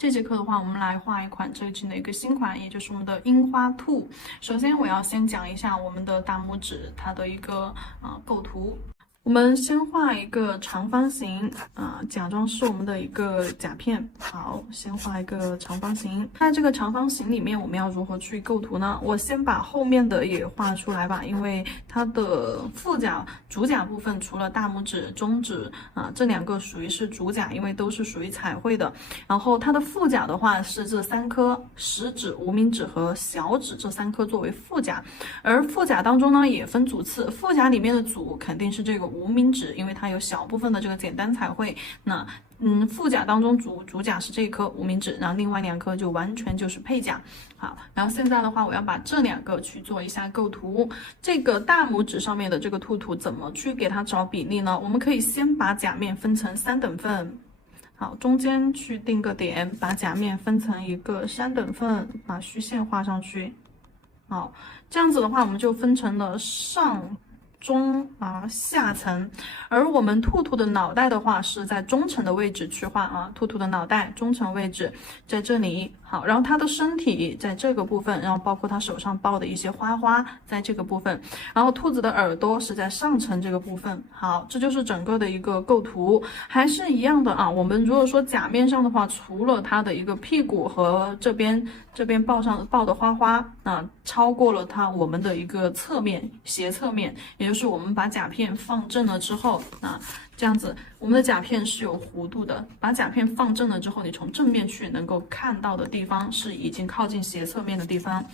这节课的话，我们来画一款最近的一个新款，也就是我们的樱花兔。首先，我要先讲一下我们的大拇指它的一个构图。我们先画一个长方形假装是我们的一个甲片。好，先画一个长方形。在这个长方形里面，我们要如何去构图呢？我先把后面的也画出来吧，因为它的副甲、主甲部分除了大拇指、中指这两个属于是主甲，因为都是属于彩绘的。然后它的副甲的话是这3颗，食指、无名指和小指这3颗作为副甲，而副甲当中呢也分主次，副甲里面的主肯定是这个无名指，因为它有小部分的这个简单彩绘。那副甲当中主甲是这颗无名指，然后另外2颗就完全就是配甲。好，然后现在的话，我要把这2个去做一下构图。这个大拇指上面的这个兔兔怎么去给它找比例呢？我们可以先把甲面分成3等份。好，中间去定个点，把甲面分成一个3等份，把虚线画上去。好，这样子的话，我们就分成了上中下层，而我们兔兔的脑袋的话是在中层的位置去画兔兔的脑袋中层位置在这里。好，然后它的身体在这个部分，然后包括它手上抱的一些花花在这个部分，然后兔子的耳朵是在上层这个部分。好，这就是整个的一个构图，还是一样的我们如果说甲面上的话，除了它的一个屁股和这边抱的花花超过了我们的一个侧面斜侧面，也就是我们把甲片放正了之后这样子，我们的甲片是有弧度的。把甲片放正了之后，你从正面去能够看到的地方是已经靠近斜侧面的地方。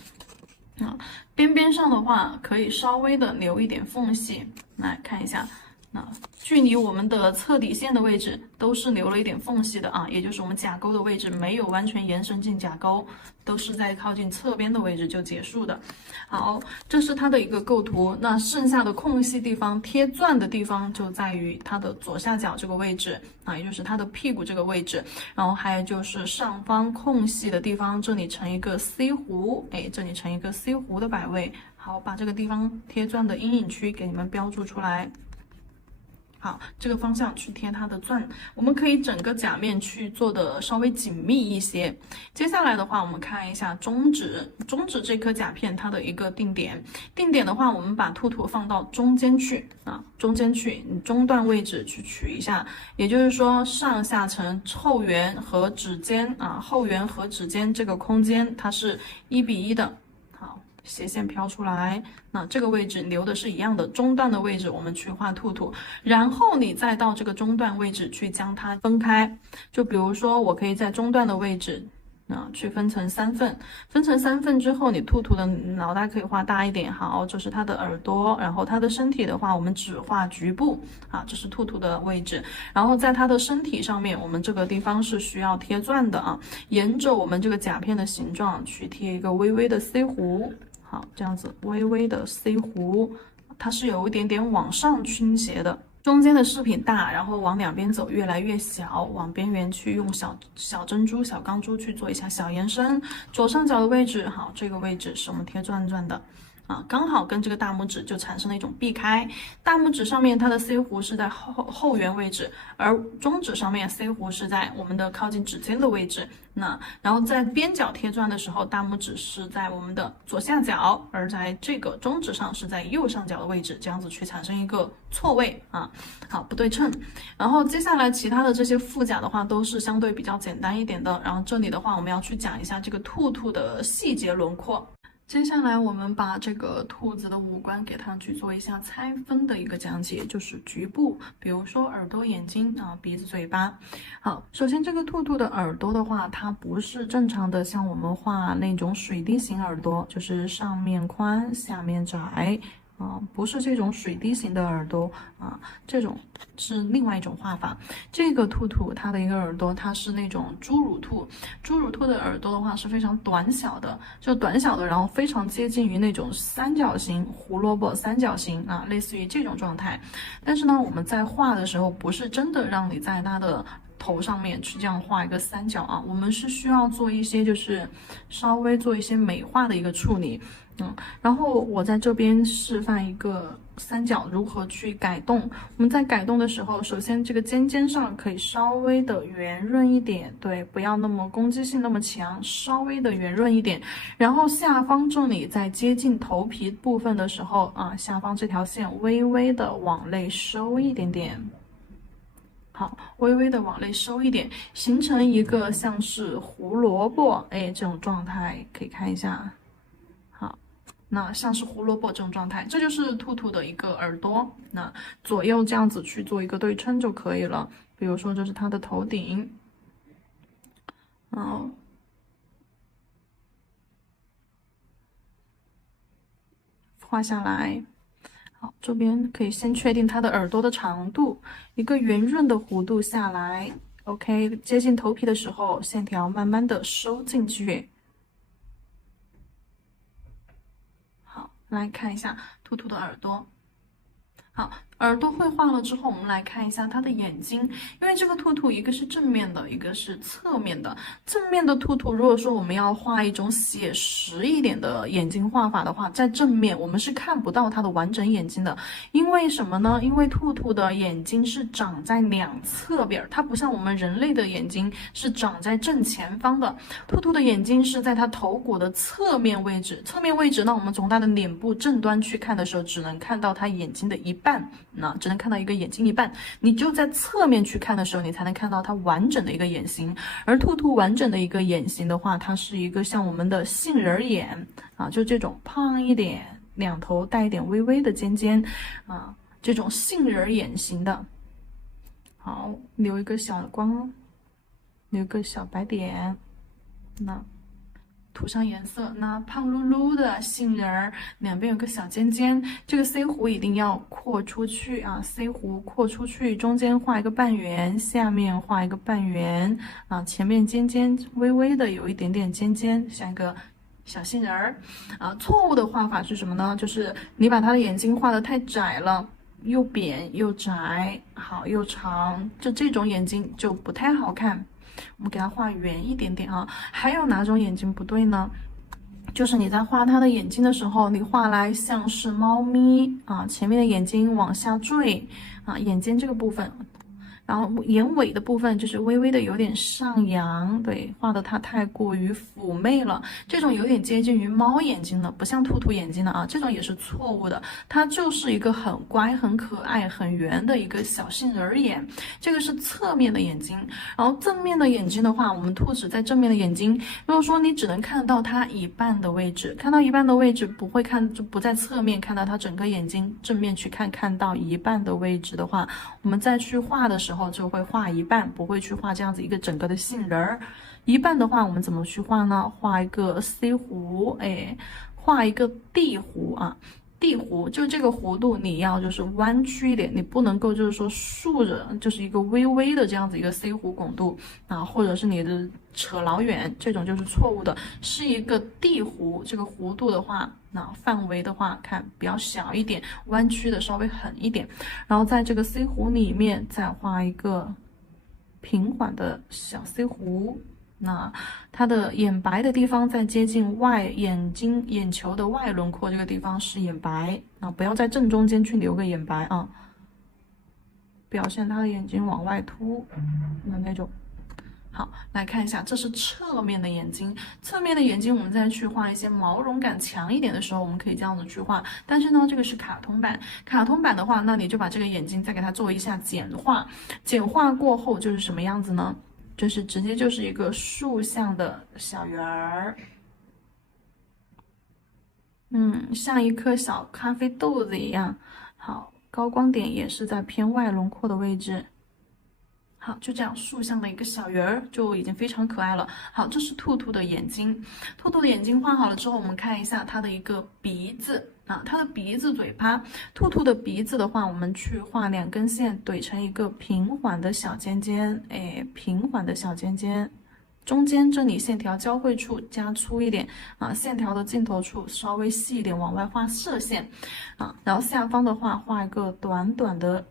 边边上的话可以稍微的留一点缝隙，来看一下。距离我们的侧底线的位置都是留了一点缝隙的也就是我们甲沟的位置没有完全延伸进甲沟，都是在靠近侧边的位置就结束的。好，这是它的一个构图。那剩下的空隙地方贴钻的地方就在于它的左下角这个位置也就是它的屁股这个位置，然后还有就是上方空隙的地方，这里成一个 C 弧，这里成一个 C 弧的摆位。好，把这个地方贴钻的阴影区给你们标注出来。好，这个方向去贴它的钻，我们可以整个甲面去做的稍微紧密一些。接下来的话，我们看一下中指这颗甲片它的一个定点。定点的话，我们把兔兔放到中间去你中段位置去取一下，也就是说上下层后缘和指尖后缘和指尖这个空间它是1:1的。斜线飘出来，那这个位置留的是一样的，中段的位置我们去画兔兔，然后你再到这个中段位置去将它分开。就比如说我可以在中段的位置去分成3份，分成3份之后，你兔兔的脑袋可以画大一点。好，这是它的耳朵，然后它的身体的话，我们只画局部这是兔兔的位置。然后在它的身体上面，我们这个地方是需要贴钻的沿着我们这个甲片的形状去贴一个微微的 C 弧。好，这样子微微的 C 弧，它是有一点点往上倾斜的。中间的饰品大，然后往两边走越来越小，往边缘去用小珍珠、小钢珠去做一下小延伸。左上角的位置，好，这个位置是我们贴钻的。刚好跟这个大拇指就产生了一种避开。大拇指上面它的 C 弧是在后缘位置，而中指上面 C 弧是在我们的靠近指尖的位置。然后在边角贴钻的时候，大拇指是在我们的左下角，而在这个中指上是在右上角的位置，这样子去产生一个错位好，不对称。然后接下来其他的这些副甲的话都是相对比较简单一点的。然后这里的话，我们要去讲一下这个兔兔的细节轮廓。接下来我们把这个兔子的五官给它去做一下拆分的一个讲解，就是局部，比如说耳朵、眼睛鼻子、嘴巴。好，首先这个兔兔的耳朵的话，它不是正常的像我们画那种水滴型耳朵，就是上面宽下面窄不是这种水滴型的耳朵这种是另外一种画法。这个兔兔它的一个耳朵，它是那种侏儒兔。侏儒兔的耳朵的话是非常短小的，然后非常接近于那种三角形胡萝卜三角形类似于这种状态。但是呢，我们在画的时候不是真的让你在它的头上面去这样画一个三角啊。我们是需要做一些就是稍微做一些美化的一个处理。然后我在这边示范一个三角如何去改动。我们在改动的时候，首先这个尖尖上可以稍微的圆润一点，对，不要那么攻击性那么强，稍微的圆润一点。然后下方这里在接近头皮部分的时候啊，下方这条线微微的往内收一点点。好，微微的往内收一点，形成一个像是胡萝卜这种状态，可以看一下。那像是胡萝卜这种状态，这就是兔兔的一个耳朵。那左右这样子去做一个对称就可以了。比如说这是它的头顶，画下来。好，这边可以先确定它的耳朵的长度，一个圆润的弧度下来。OK， 接近头皮的时候，线条慢慢的收进去。来看一下兔兔的耳朵。好，耳朵绘画了之后，我们来看一下它的眼睛。因为这个兔兔一个是正面的，一个是侧面的。正面的兔兔，如果说我们要画一种写实一点的眼睛画法的话，在正面我们是看不到它的完整眼睛的。因为什么呢？因为兔兔的眼睛是长在两侧边，它不像我们人类的眼睛是长在正前方的。兔兔的眼睛是在它头骨的侧面位置。侧面位置，那我们从它的脸部正端去看的时候，只能看到它眼睛的一半。那只能看到一个眼睛一半，你就在侧面去看的时候，你才能看到它完整的一个眼型。而兔兔完整的一个眼型的话，它是一个像我们的杏仁眼啊，就这种胖一点，两头带一点微微的尖尖啊，这种杏仁眼型的。好，留一个小光，留个小白点，那涂上颜色，那胖噜噜的杏仁儿，两边有个小尖尖，这个 C 弧一定要扩出去啊 ，C 弧扩出去，中间画一个半圆，下面画一个半圆啊，前面尖尖微微的有一点点尖尖，像一个小杏仁儿啊。错误的画法是什么呢？就是你把他的眼睛画得太窄了，又扁又窄，好又长，就这种眼睛就不太好看。我们给它画圆一点点啊。还有哪种眼睛不对呢？就是你在画它的眼睛的时候，你画来像是猫咪啊，前面的眼睛往下坠啊，眼尖这个部分。然后眼尾的部分就是微微的有点上扬，对，画的它太过于妩媚了，这种有点接近于猫眼睛的，不像兔兔眼睛的啊，这种也是错误的，它就是一个很乖、很可爱、很圆的一个小杏仁眼，这个是侧面的眼睛。然后正面的眼睛的话，我们兔子在正面的眼睛，如果说你只能看到它一半的位置，看到一半的位置不会看，就不在侧面看到它整个眼睛，正面去看到一半的位置的话，我们再去画的时候就会画一半，不会去画这样子一个整个的杏仁儿。一半的话，我们怎么去画呢？画一个 C 弧，画一个 D 弧啊。地弧就这个弧度，你要就是弯曲一点，你不能够就是说竖着，就是一个微微的这样子一个 C 弧拱度啊，或者是你的扯老远，这种就是错误的，是一个地弧。这个弧度的话，那范围的话看比较小一点，弯曲的稍微狠一点，然后在这个 C 弧里面再画一个平缓的小 C 弧。那它的眼白的地方在接近眼球的外轮廓这个地方是眼白啊，不要在正中间去留个眼白啊，表现它的眼睛往外凸的那种。好，来看一下，这是侧面的眼睛。侧面的眼睛，我们再去画一些毛绒感强一点的时候，我们可以这样子去画。但是呢，这个是卡通版。卡通版的话，那你就把这个眼睛再给它做一下简化。简化过后就是什么样子呢？就是直接就是一个竖向的小圆儿，像一颗小咖啡豆子一样。好，高光点也是在偏外轮廓的位置。好，就这样竖向的一个小圆儿就已经非常可爱了。好，这是兔兔的眼睛。兔兔的眼睛画好了之后，我们看一下它的一个鼻子啊，它的鼻子、嘴巴。兔兔的鼻子的话，我们去画两根线怼成一个平缓的小尖尖，平缓的小尖尖。中间这里线条交汇处加粗一点啊，线条的尽头处稍微细一点，往外画射线啊。然后下方的话，画一个短短的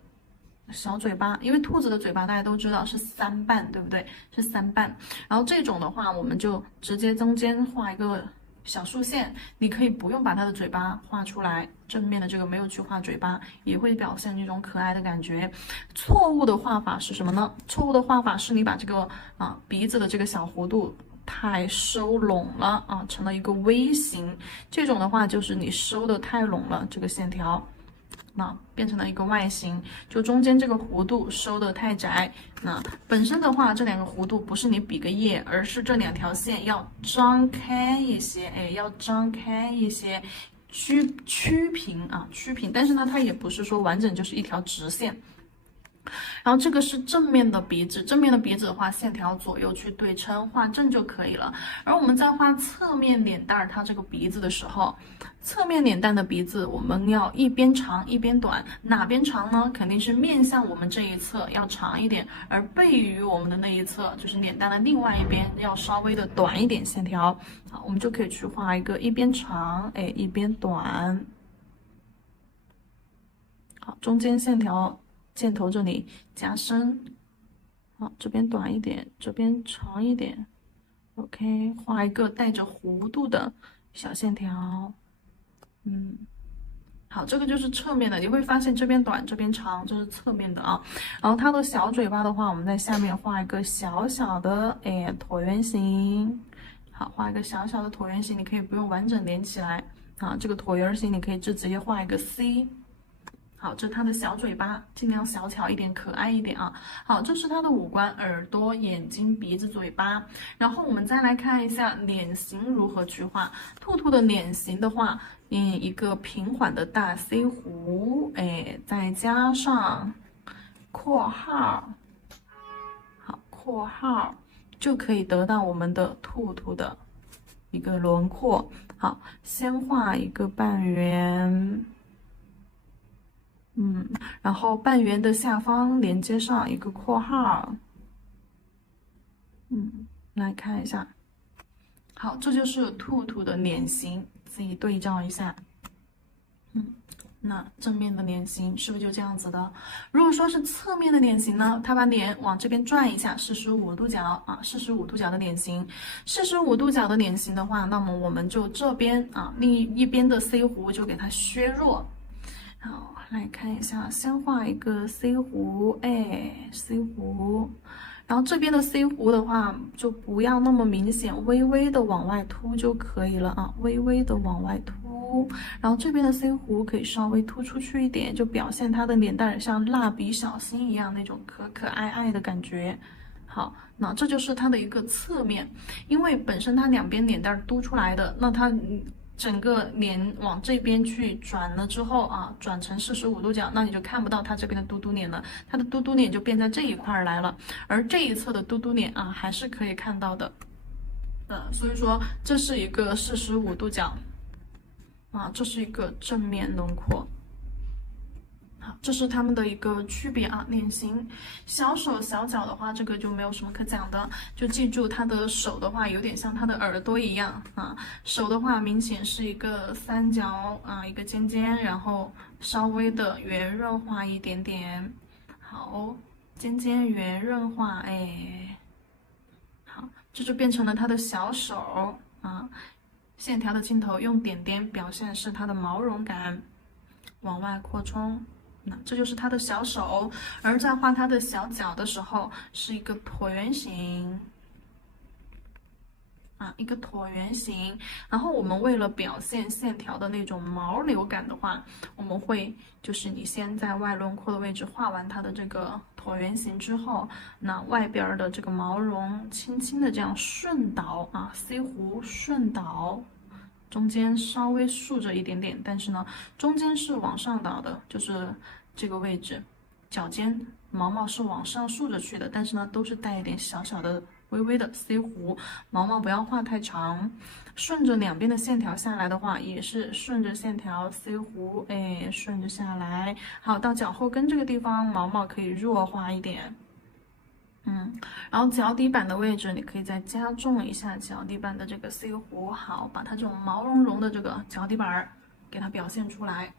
小嘴巴，因为兔子的嘴巴大家都知道是3瓣，对不对？是3瓣。然后这种的话，我们就直接中间画一个小竖线，你可以不用把它的嘴巴画出来，正面的这个没有去画嘴巴，也会表现这种可爱的感觉。错误的画法是什么呢？错误的画法是你把这个鼻子的这个小弧度太收拢了啊，成了一个 V 型。这种的话就是你收的太拢了，这个线条。那变成了一个外形，就中间这个弧度收的太窄。那本身的话，这2个弧度不是你比个耶，而是这2条线要张开一些，哎，要张开一些，曲平啊，曲平。但是呢，它也不是说完整就是一条直线。然后这个是正面的鼻子，正面的鼻子的话，线条左右去对称，画正就可以了。而我们在画侧面脸蛋儿，它这个鼻子的时候，侧面脸蛋的鼻子我们要一边长一边短，哪边长呢？肯定是面向我们这一侧要长一点，而背于我们的那一侧，就是脸蛋的另外一边要稍微的短一点线条。好，我们就可以去画一个一边长，哎，一边短。好，中间线条。箭头这里加深，好，这边短一点，这边长一点 ，OK， 画一个带着弧度的小线条，好，这个就是侧面的，你会发现这边短，这边长，这是侧面的啊。然后它的小嘴巴的话，我们在下面画一个小小的椭圆形，好，画一个小小的椭圆形，你可以不用完整连起来啊，这个椭圆形你可以直接画一个 C。好，这是它的小嘴巴，尽量小巧一点，可爱一点啊。好，这是它的五官：耳朵、眼睛、鼻子、嘴巴。然后我们再来看一下脸型如何去画。兔兔的脸型的话，一个平缓的大 C 弧，哎，再加上括号，好，括号就可以得到我们的兔兔的一个轮廓。好，先画一个半圆。然后半圆的下方连接上一个括号，来看一下，好，这就是兔兔的脸型，自己对照一下，那正面的脸型是不是就这样子的？如果说是侧面的脸型呢，它把脸往这边转一下，45度角啊，45度角的脸型，45度角的脸型的话，那么我们就这边啊，另一边的 C 弧就给它削弱。好，来看一下，先画一个 C 弧，哎，C 弧，然后这边的 C 弧的话，就不要那么明显，微微的往外凸就可以了啊，微微的往外凸。然后这边的 C 弧可以稍微凸出去一点，就表现它的脸蛋像蜡笔小新一样那种可可爱爱的感觉。好，那这就是它的一个侧面，因为本身它两边脸蛋凸出来的，那它整个脸往这边去转了之后啊，转成45度角，那你就看不到它这边的嘟嘟脸了，它的嘟嘟脸就变在这一块来了，而这一侧的嘟嘟脸啊还是可以看到的，所以说这是一个45度角啊，这是一个正面轮廓。好，这是它们的一个区别啊，脸型。小手小脚的话，这个就没有什么可讲的，就记住它的手的话，有点像它的耳朵一样啊。手的话，明显是一个三角啊，一个尖尖，然后稍微的圆润化一点点。好，尖尖圆润化，哎，好，这就变成了它的小手啊。线条的尽头用点点表现是它的毛绒感，往外扩充。那这就是它的小手，而在画它的小脚的时候，是一个椭圆形，啊，一个椭圆形。然后我们为了表现线条的那种毛流感的话，我们会就是你先在外轮廓的位置画完它的这个椭圆形之后，那外边的这个毛绒轻轻的这样顺导啊 ，C 弧顺导。中间稍微竖着一点点，但是呢，中间是往上导的，就是这个位置，脚尖毛毛是往上竖着去的，但是呢，都是带一点小小的、微微的 C 弧，毛毛不要画太长，顺着两边的线条下来的话，也是顺着线条 C 弧，哎，顺着下来，好，到脚后跟这个地方，毛毛可以弱化一点。然后脚底板的位置，你可以再加重一下脚底板的这个 C 弧，好，把它这种毛茸茸的这个脚底板给它表现出来。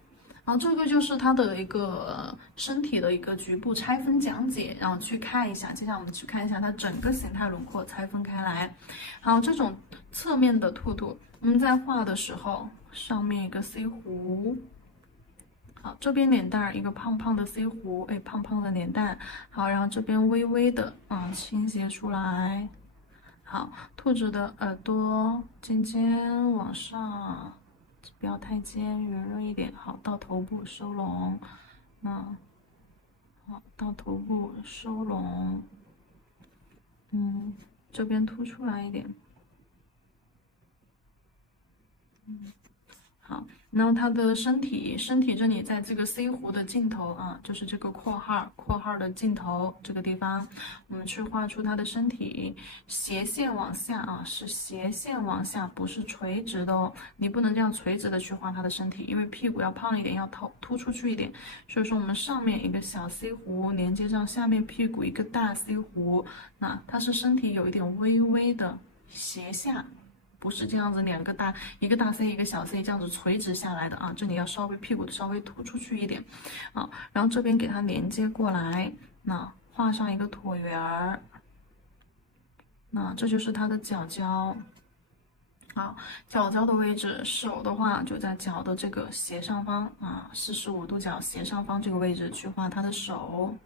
然后这个就是它的一个身体的一个局部拆分讲解，然后去看一下。接下来我们去看一下它整个形态轮廓拆分开来。好，这种侧面的兔兔，我们在画的时候，上面一个 C 弧。好，这边脸蛋一个胖胖的 C 弧，哎，胖胖的脸蛋。好，然后这边微微的倾斜出来。好，兔子的耳朵尖尖往上，不要太尖，圆润一点。好，到头部收拢。好，到头部收拢。这边凸出来一点。好，然后它的身体这里在这个 C 弧的尽头啊，就是这个括号的尽头这个地方，我们去画出它的身体，斜线往下啊，是斜线往下，不是垂直的哦。你不能这样垂直的去画它的身体，因为屁股要胖一点，要突出去一点。所以说我们上面一个小 C 弧连接上下面屁股一个大 C 弧，那它是身体有一点微微的斜下。不是这样子，一个大 C 一个小 C 这样子垂直下来的啊，这里要稍微屁股稍微突出去一点啊，然后这边给它连接过来，那画上一个椭圆儿，那这就是它的脚脚。好，脚脚的位置，手的话就在脚的这个斜上方啊，45度角斜上方这个位置去画它的手，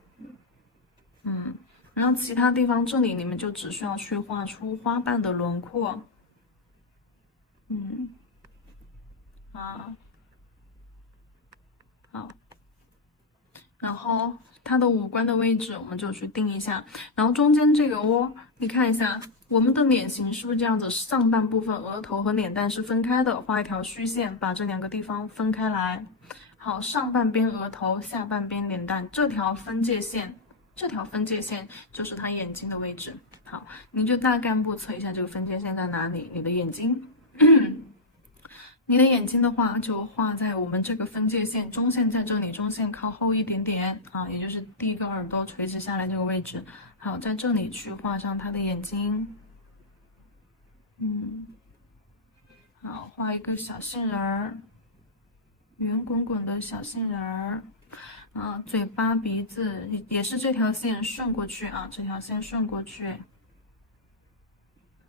然后其他地方这里你们就只需要去画出花瓣的轮廓。好，然后它的五官的位置我们就去定一下，然后中间这个窝，你看一下我们的脸型是不是这样子？上半部分额头和脸蛋是分开的，画一条虚线，把这两个地方分开来。好，上半边额头，下半边脸蛋，这条分界线就是它眼睛的位置。好，你就大概目测一下这个分界线在哪里，你的眼睛。你的眼睛的话，就画在我们这个分界线，中线在这里，中线靠后一点点啊，也就是第一个耳朵垂直下来这个位置。好，在这里去画上它的眼睛。好，画一个小杏仁儿，圆滚滚的小杏仁儿。嘴巴、鼻子也是这条线顺过去啊，这条线顺过去。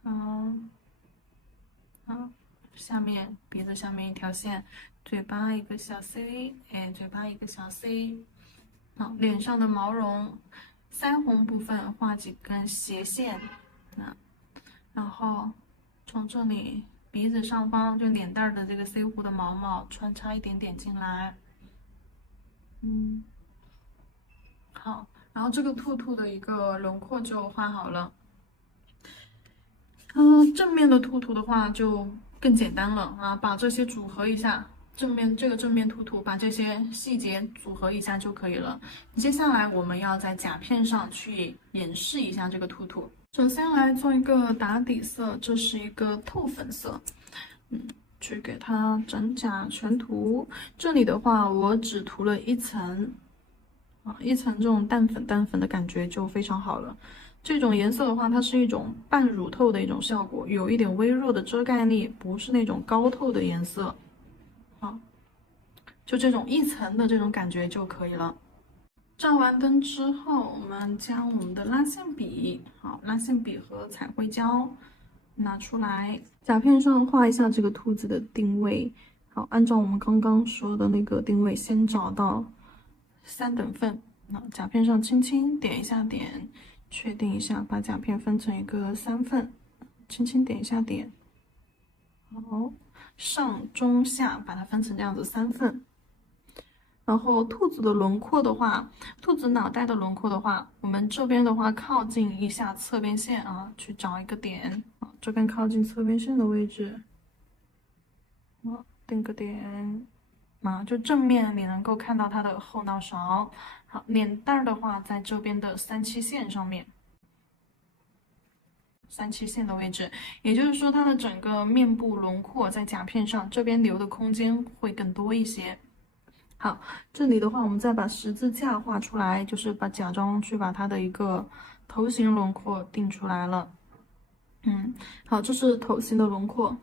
好。下面鼻子下面一条线，嘴巴一个小 C， 哎，嘴巴一个小 C。好，脸上的毛绒，腮红部分画几根斜线，然后从这里鼻子上方就脸蛋的这个 C 弧的毛毛穿插一点点进来。好，然后这个兔兔的一个轮廓就画好了。正面的兔兔的话就更简单了啊，把这些组合一下，正面兔兔把这些细节组合一下就可以了。接下来我们要在甲片上去演示一下这个兔兔。首先来做一个打底色，这是一个透粉色，去给它整甲全涂。这里的话我只涂了一层，一层这种淡粉的感觉就非常好了。这种颜色的话，它是一种半乳透的一种效果，有一点微弱的遮盖力，不是那种高透的颜色。好，就这种一层的这种感觉就可以了。照完灯之后，我们将我们的拉线笔，好，拉线笔和彩绘胶拿出来，甲片上画一下这个兔子的定位。好，按照我们刚刚说的那个定位，先找到3等份，甲片上轻轻点一下点。确定一下，把甲片分成一个3份，轻轻点一下点。好，上中下把它分成这样子3份。然后兔子的轮廓的话，兔子脑袋的轮廓的话，我们这边的话靠近一下侧边线啊，去找一个点啊，这边靠近侧边线的位置，定个点。就正面你能够看到它的后脑勺。好，脸蛋的话，在这边的3/7线上面，3/7线的位置，也就是说它的整个面部轮廓在甲片上这边留的空间会更多一些。好，这里的话，我们再把十字架画出来，就是假装去把它的一个头型轮廓定出来了。好，这是头型的轮廓。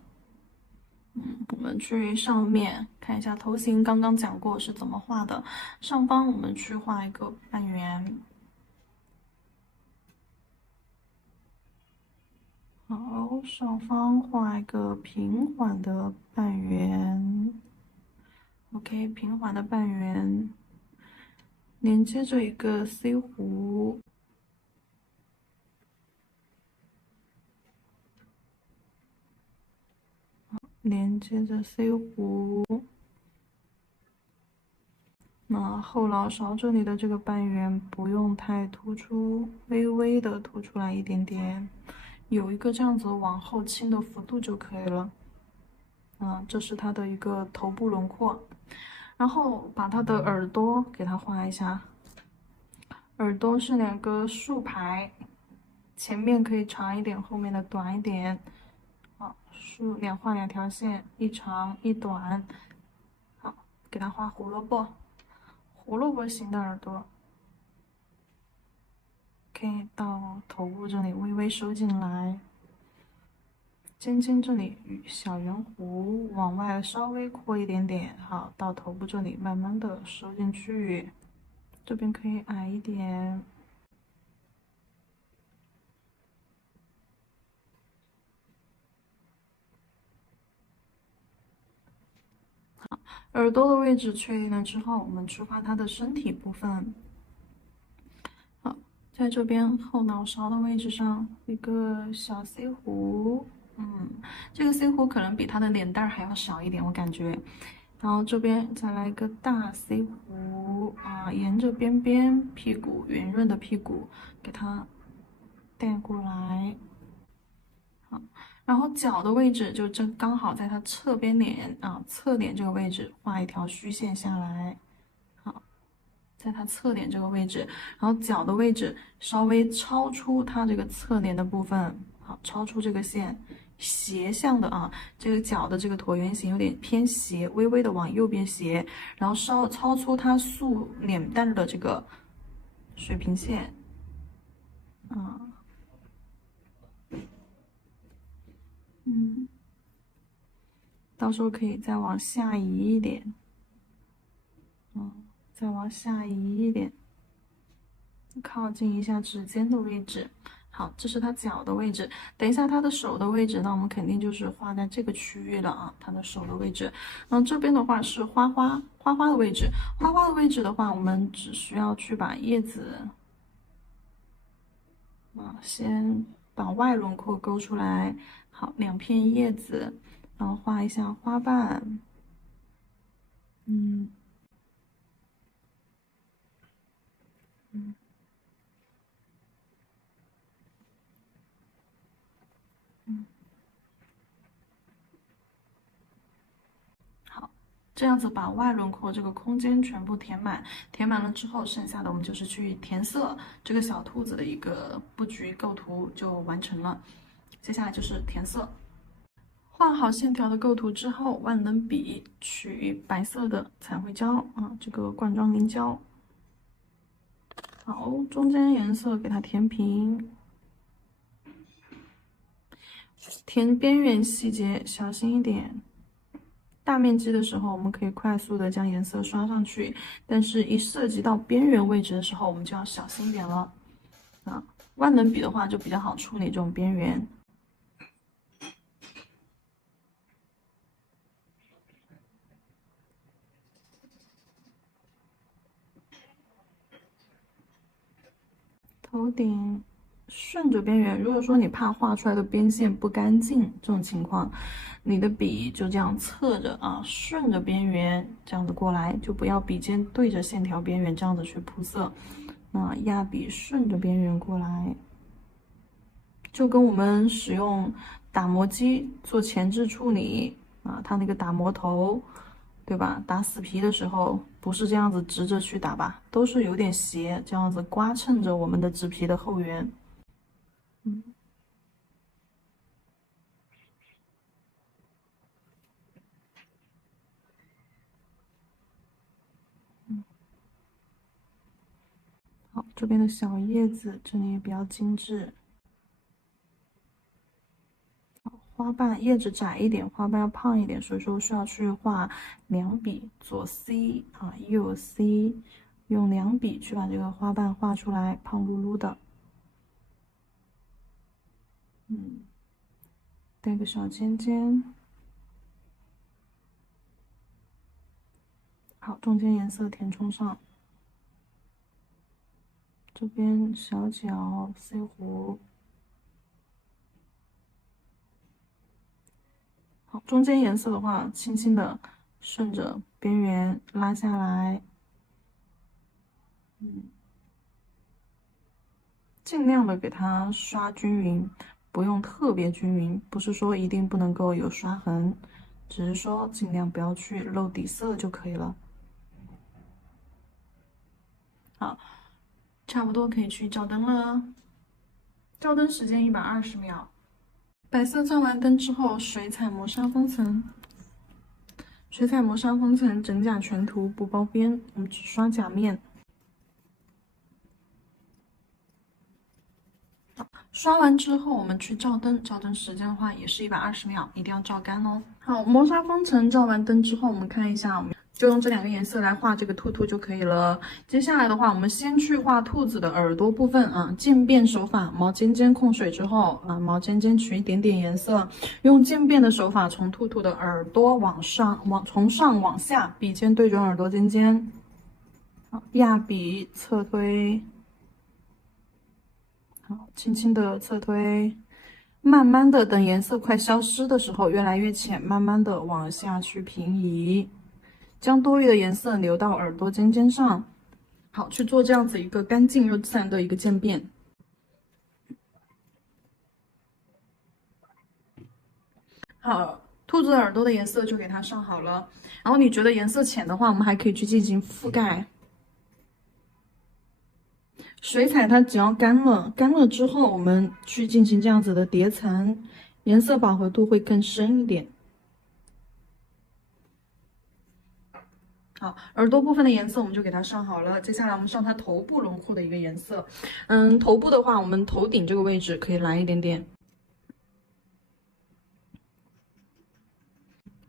我们去上面看。看一下头型，刚刚讲过是怎么画的。上方我们去画一个半圆，好，上方画一个平缓的半圆。OK，平缓的半圆连接着一个 C 弧。连接着 C 弧，那后脑勺这里的这个半圆不用太突出，微微的突出来一点点，有一个这样子往后倾的幅度就可以了。这是它的一个头部轮廓，然后把它的耳朵给它画一下，耳朵是两个竖排，前面可以长一点，后面的短一点。好，画两条线，一长一短。好，给它画胡萝卜，胡萝卜形的耳朵。可以到头部这里微微收进来，尖尖这里小圆弧往外稍微扩一点点。好，到头部这里慢慢的收进去，这边可以矮一点。耳朵的位置确定了之后，我们去画它的身体部分。好，在这边后脑勺的位置上一个小 C 弧，这个 C 弧可能比它的脸蛋儿还要小一点，我感觉。然后这边再来一个大 C 弧沿着边边屁股圆润的屁股给它带过来。好。然后脚的位置就正刚好在它侧边脸侧脸这个位置画一条虚线下来，好，在它侧脸这个位置，然后脚的位置稍微超出它这个侧脸的部分，好，超出这个线，斜向的这个脚的这个椭圆形有点偏斜，微微的往右边斜，然后超出它竖脸蛋的这个水平线，到时候可以再往下移一点，再往下移一点，靠近一下指尖的位置。好，这是它脚的位置。等一下它的手的位置，那我们肯定就是画在这个区域了啊，它的手的位置。这边的话是花花的位置。花花的位置的话，我们只需要去把叶子先把外轮廓勾出来。好，两片叶子，然后画一下花瓣。好，这样子把外轮廓这个空间全部填满，填满了之后，剩下的我们就是去填色，这个小兔子的一个布局构图就完成了。接下来就是填色，画好线条的构图之后，万能笔取白色的彩绘胶这个罐装凝胶，好，中间颜色给它填平。填边缘细节小心一点，大面积的时候我们可以快速的将颜色刷上去，但是一涉及到边缘位置的时候，我们就要小心一点了。万能笔的话就比较好处理这种边缘。头顶顺着边缘，如果说你怕画出来的边线不干净，这种情况，你的笔就这样侧着顺着边缘这样子过来，就不要笔尖对着线条边缘这样子去铺色。那压笔顺着边缘过来，就跟我们使用打磨机做前置处理它那个打磨头，对吧？打死皮的时候不是这样子直着去打吧，都是有点斜，这样子刮蹭着我们的纸皮的后缘。好，这边的小叶子这里也比较精致。花瓣叶子窄一点，花瓣要胖一点，所以说需要去画两笔，左 C 啊，右 C，用两笔去把这个花瓣画出来，胖嘟嘟的。带个小尖尖。好，中间颜色填充上。这边小角 C 弧。好，中间颜色的话，轻轻的顺着边缘拉下来。尽量的给它刷均匀，不用特别均匀，不是说一定不能够有刷痕，只是说尽量不要去漏底色就可以了。好，差不多可以去照灯了。照灯时间120秒。白色照完灯之后，水彩磨砂封层。水彩磨砂封层整甲全涂不包边，我们只刷甲面。刷完之后，我们去照灯，照灯时间的话也是120秒，一定要照干哦。好，磨砂封层照完灯之后，我们看一下，我们就用这2个颜色来画这个兔兔就可以了。接下来的话，我们先去画兔子的耳朵部分啊，渐变手法，毛尖尖控水之后啊，毛尖尖取一点点颜色，用渐变的手法从兔兔的耳朵往上，从上往下，笔尖对准耳朵尖尖，好，压笔侧推。好，轻轻的侧推，慢慢的等颜色快消失的时候，越来越浅，慢慢的往下去平移，将多余的颜色留到耳朵尖尖上。好，去做这样子一个干净又自然的一个渐变。好，兔子耳朵的颜色就给它上好了。然后你觉得颜色浅的话，我们还可以去进行覆盖。水彩它只要干了，干了之后我们去进行这样子的叠层，颜色饱和度会更深一点。好，耳朵部分的颜色我们就给它上好了。接下来我们上它头部轮廓的一个颜色。头部的话，我们头顶这个位置可以来一点点。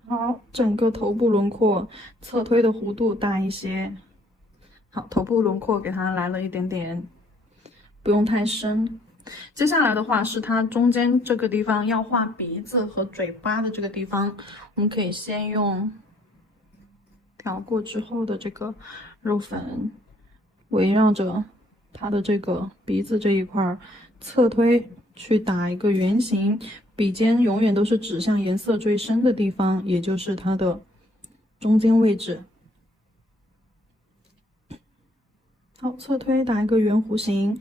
好，整个头部轮廓侧推的弧度大一些。好，头部轮廓给它来了一点点，不用太深。接下来的话是它中间这个地方要画鼻子和嘴巴的这个地方，我们可以先用调过之后的这个肉粉，围绕着它的这个鼻子这一块侧推去打一个圆形，笔尖永远都是指向颜色最深的地方，也就是它的中间位置。好，侧推打一个圆弧形，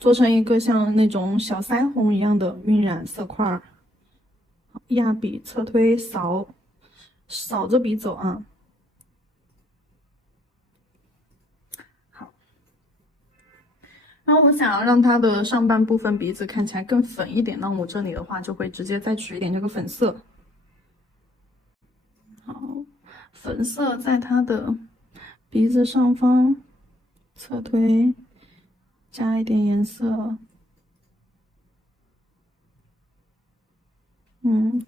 做成一个像那种小腮红一样的晕染色块。压笔侧推扫着笔走啊。好，然后我想要让它的上半部分鼻子看起来更粉一点，那我这里的话就会直接再取一点这个粉色。好，粉色在它的鼻子上方侧推，加一点颜色。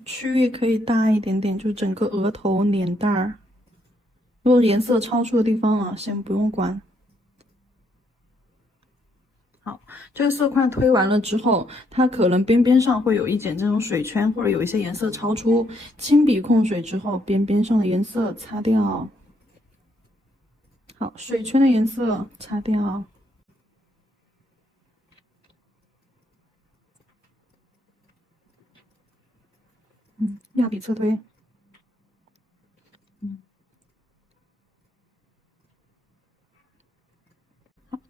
区域可以大一点点，就整个额头、脸蛋儿。如果颜色超出的地方啊，先不用管。好，这个色块推完了之后，它可能边边上会有一点这种水圈，或者有一些颜色超出。轻笔控水之后，边边上的颜色擦掉。好，水圈的颜色擦掉。压笔侧推。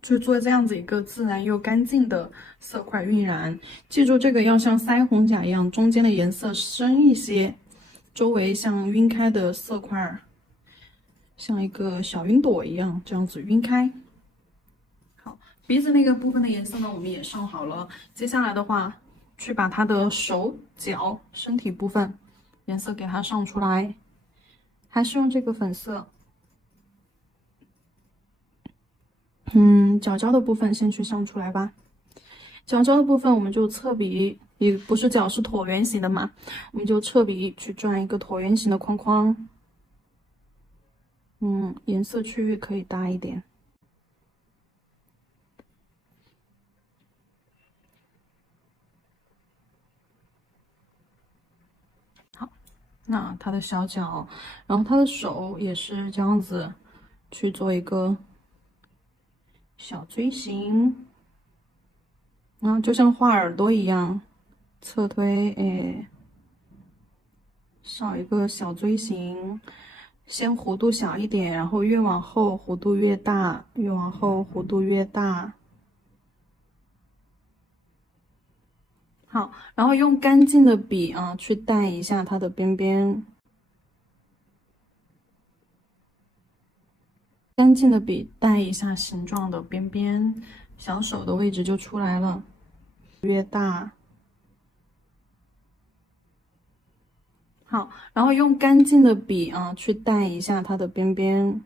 就做这样子一个自然又干净的色块晕染。记住这个要像腮红甲一样，中间的颜色深一些，周围像晕开的色块，像一个小云朵一样，这样子晕开。好，鼻子那个部分的颜色呢，我们也上好了。接下来的话，去把它的手脚、身体部分颜色给它上出来，还是用这个粉色。角角的部分先去上出来吧。角角的部分我们就侧笔也不是角，是椭圆形的嘛，我们就侧笔去转一个椭圆形的框框。颜色区域可以大一点。好，那它的小脚，然后它的手也是这样子去做一个小锥形，然后就像画耳朵一样，侧推，哎，少一个小锥形。先弧度小一点，然后越往后弧度越大，越往后弧度越大。好，然后用干净的笔啊去带一下它的边边，干净的笔带一下形状的边边，小手的位置就出来了，越大。好，然后用干净的笔啊去带一下它的边边，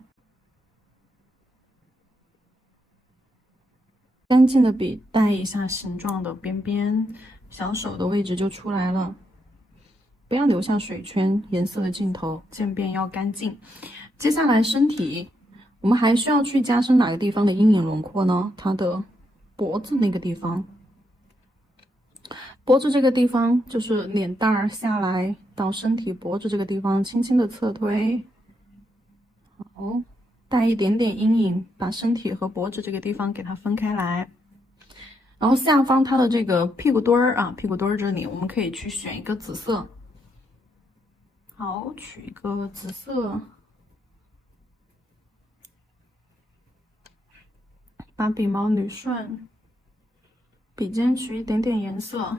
干净的笔带一下形状的边边，小手的位置就出来了。不要留下水圈，颜色的尽头，渐变要干净。接下来身体，我们还需要去加深哪个地方的阴影轮廓呢？它的脖子那个地方。脖子这个地方就是脸蛋儿下来到身体脖子这个地方，轻轻的侧推，好，带一点点阴影，把身体和脖子这个地方给它分开来。然后下方它的这个屁股墩儿啊，屁股墩儿这里，我们可以去选一个紫色。好，取一个紫色，把笔毛捋顺，笔尖取一点点颜色。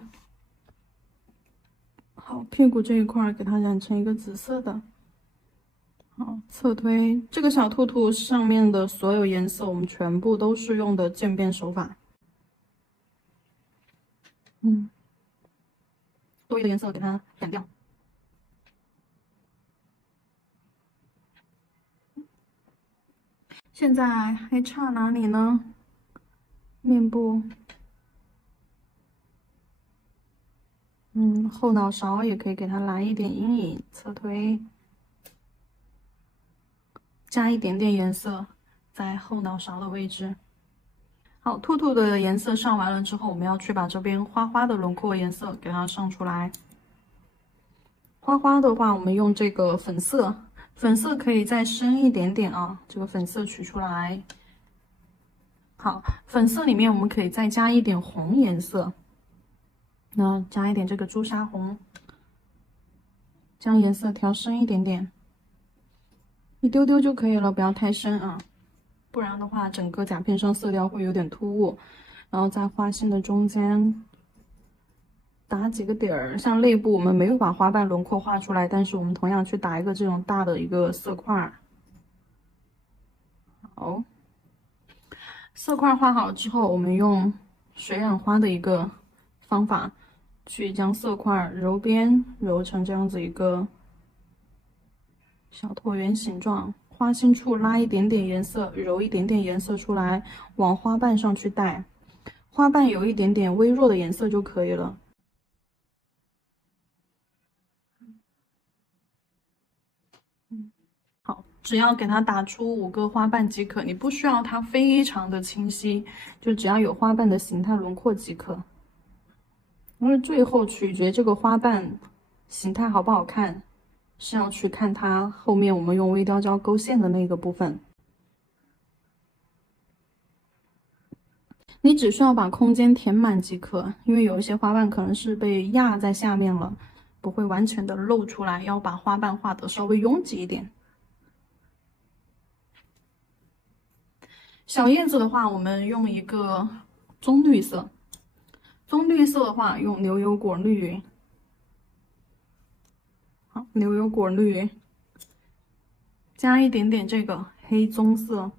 好，屁股这一块给它染成一个紫色的。好，侧推这个小兔兔上面的所有颜色，我们全部都是用的渐变手法。多余的颜色给它染掉。现在还差哪里呢？面部，后脑勺也可以给它来一点阴影，侧推，加一点点颜色在后脑勺的位置。好，兔兔的颜色上完了之后，我们要去把这边花花的轮廓颜色给它上出来。花花的话，我们用这个粉色，粉色可以再深一点点啊，这个粉色取出来。好，粉色里面我们可以再加一点红颜色，那加一点这个朱砂红，将颜色调深一点点，一丢丢就可以了，不要太深啊，不然的话整个甲片上色调会有点突兀。然后在画线的中间打几个点儿，像肋部我们没有把花瓣轮廓画出来，但是我们同样去打一个这种大的一个色块。好。色块画好之后，我们用水染花的一个方法，去将色块揉边揉成这样子一个小椭圆形状。花心处拉一点点颜色，揉一点点颜色出来，往花瓣上去带。花瓣有一点点微弱的颜色就可以了。好，只要给它打出5个花瓣即可，你不需要它非常的清晰，就只要有花瓣的形态轮廓即可。因为最后取决这个花瓣形态好不好看，是要去看它后面我们用微雕胶勾线的那个部分。你只需要把空间填满即可，因为有一些花瓣可能是被压在下面了，不会完全的露出来，要把花瓣画得稍微拥挤一点。小叶子的话，我们用一个棕绿色。棕绿色的话，用牛油果绿。好，牛油果绿，加一点点这个黑棕色。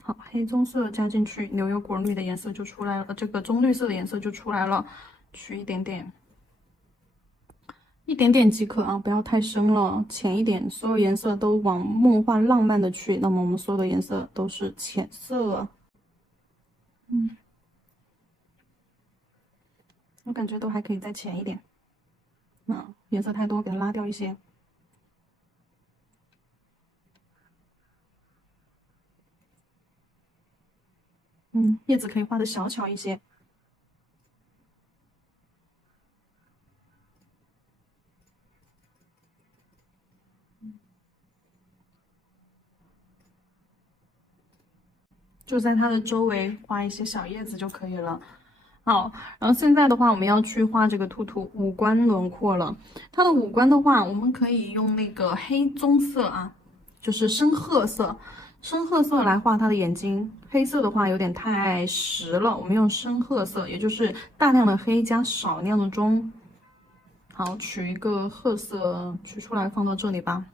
好，黑棕色加进去，牛油果绿的颜色就出来了，这个棕绿色的颜色就出来了。取一点点，一点点即可啊，不要太深了，浅一点。所有颜色都往梦幻浪漫的去，那么我们所有的颜色都是浅色。我感觉都还可以再浅一点。颜色太多，给它拉掉一些。叶子可以画的小巧一些。就在它的周围画一些小叶子就可以了。好，然后现在的话，我们要去画这个兔兔五官轮廓了。它的五官的话，我们可以用那个黑棕色啊，就是深褐色，深褐色来画它的眼睛。黑色的话有点太实了，我们用深褐色，也就是大量的黑加少量的棕。好，取一个褐色，取出来放到这里吧。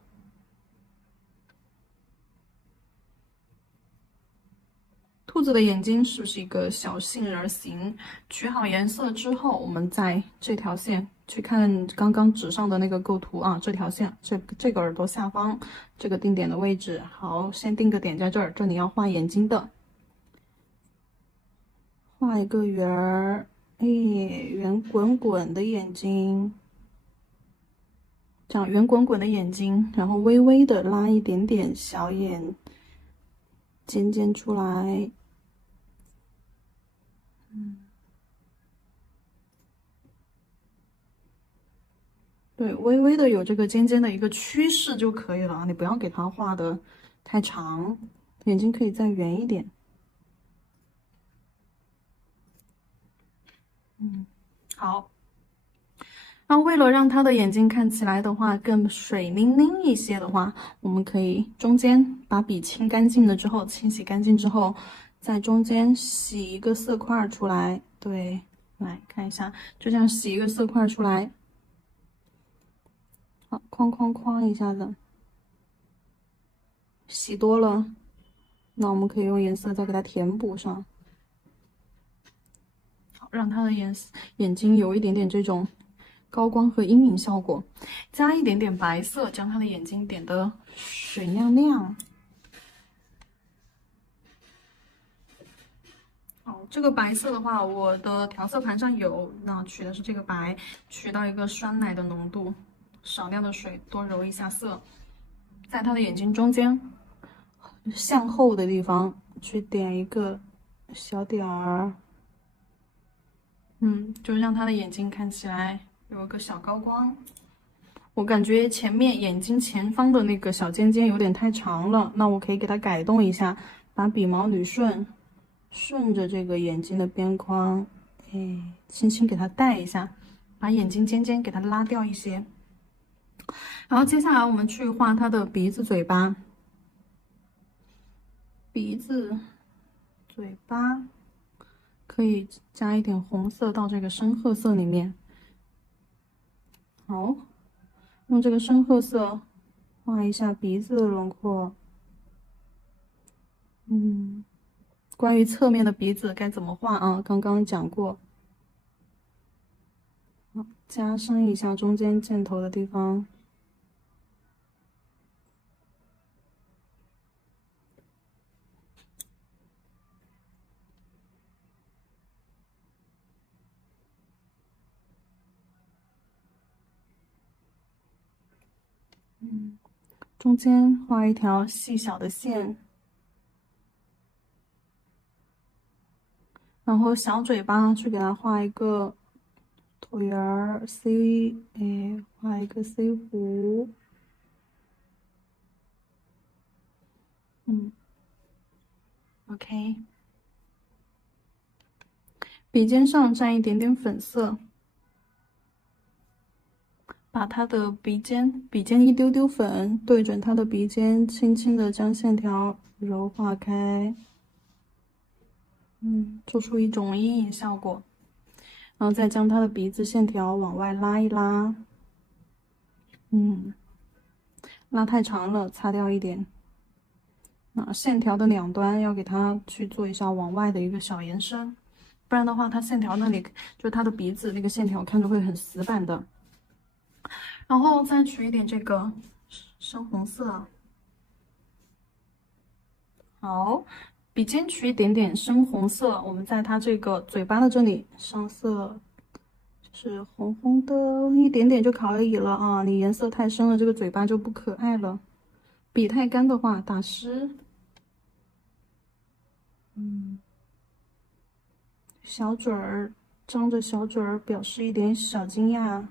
兔子的眼睛是不是一个小杏仁形？取好颜色之后，我们在这条线去看刚刚纸上的那个构图啊，这条线，这个耳朵下方这个定点的位置。好，先定个点在这儿，这里要画眼睛的，画一个圆儿，哎，圆滚滚的眼睛，这样圆滚滚的眼睛，然后微微的拉一点点小眼尖尖出来。对，微微的有这个尖尖的一个趋势就可以了，你不要给它画的太长，眼睛可以再圆一点。好。那为了让它的眼睛看起来的话更水灵灵一些的话，我们可以中间把笔清干净了之后，清洗干净之后，在中间洗一个色块出来。对，来看一下，就这样洗一个色块出来。好，框框框一下子，洗多了，那我们可以用颜色再给它填补上，好，让它的眼睛有一点点这种高光和阴影效果，加一点点白色，将它的眼睛点得水亮亮。好，这个白色的话，我的调色盘上有，那取的是这个白，取到一个酸奶的浓度，少量的水，多揉一下色，在它的眼睛中间向后的地方去点一个小点儿，就让它的眼睛看起来有一个小高光。我感觉前面眼睛前方的那个小尖尖有点太长了，那我可以给它改动一下，把笔毛捋顺，顺着这个眼睛的边框，轻轻给它带一下，把眼睛尖尖给它拉掉一些。然后接下来我们去画它的鼻子、嘴巴，鼻子、嘴巴可以加一点红色到这个深褐色里面。好。用这个深褐色画一下鼻子的轮廓。关于侧面的鼻子该怎么画啊？刚刚讲过。好，加深一下中间箭头的地方。中间画一条细小的线，然后小嘴巴去给它画一个椭圆儿 C，画一个 C 弧。OK，笔尖上蘸一点点粉色。把它的笔尖一丢丢粉，对准它的鼻尖，轻轻的将线条柔化开，做出一种阴影效果，然后再将它的鼻子线条往外拉一拉，拉太长了，擦掉一点。那线条的两端要给它去做一下往外的一个小延伸，不然的话，它线条那里就它的鼻子那个线条看着会很死板的。然后再取一点这个深红色，好，笔尖取一点点深红色，我们在它这个嘴巴的这里上色，是红红的，一点点就可以了啊。你颜色太深了，这个嘴巴就不可爱了。笔太干的话，打湿。小嘴儿，张着小嘴儿，表示一点小惊讶。